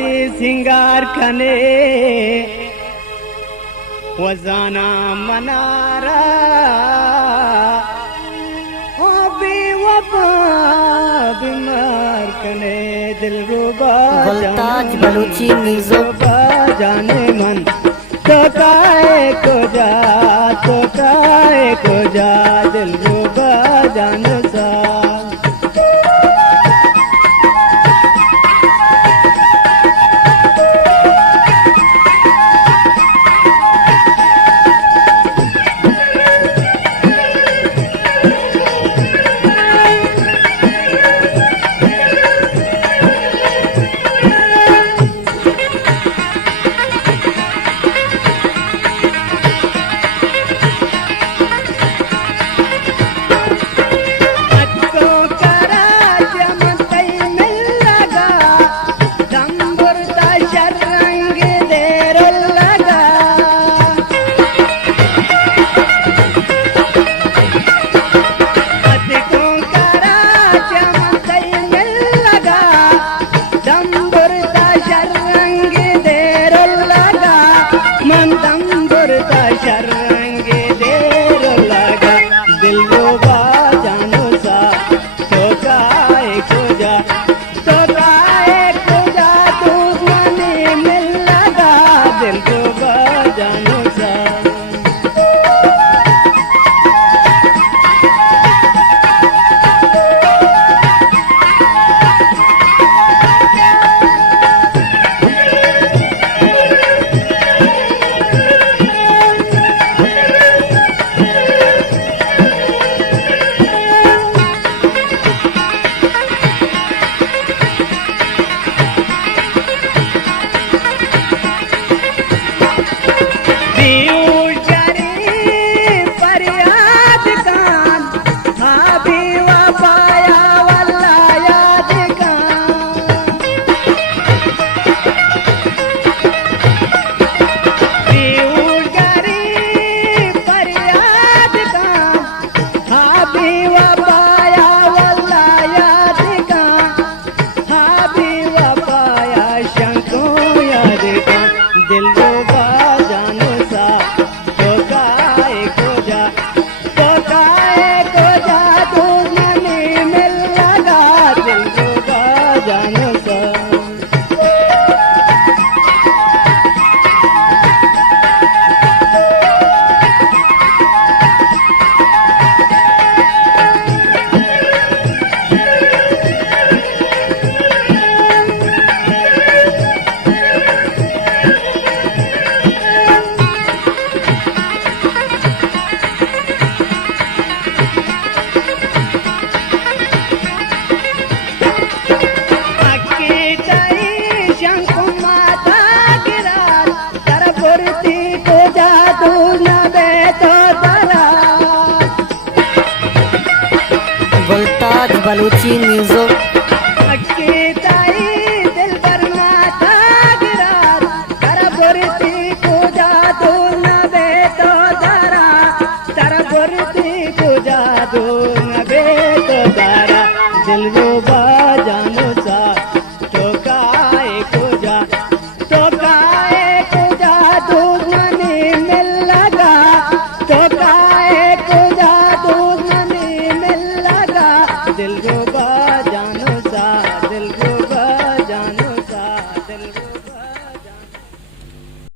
पति सिंगार खने वजाना मनारा ओ बेवफा बीमार कने दिल रुबा गुलताज बलूची म्यूजिक जाने मन तो काहे को जा दिल रुबा जान सा गुलताज बलूची म्यूजिक दिल रुबा जानो सा तो काहे को जा दूर नहीं मिल लगा तो काहे को जा दूर नहीं मिल लगा दिल रुबा जानो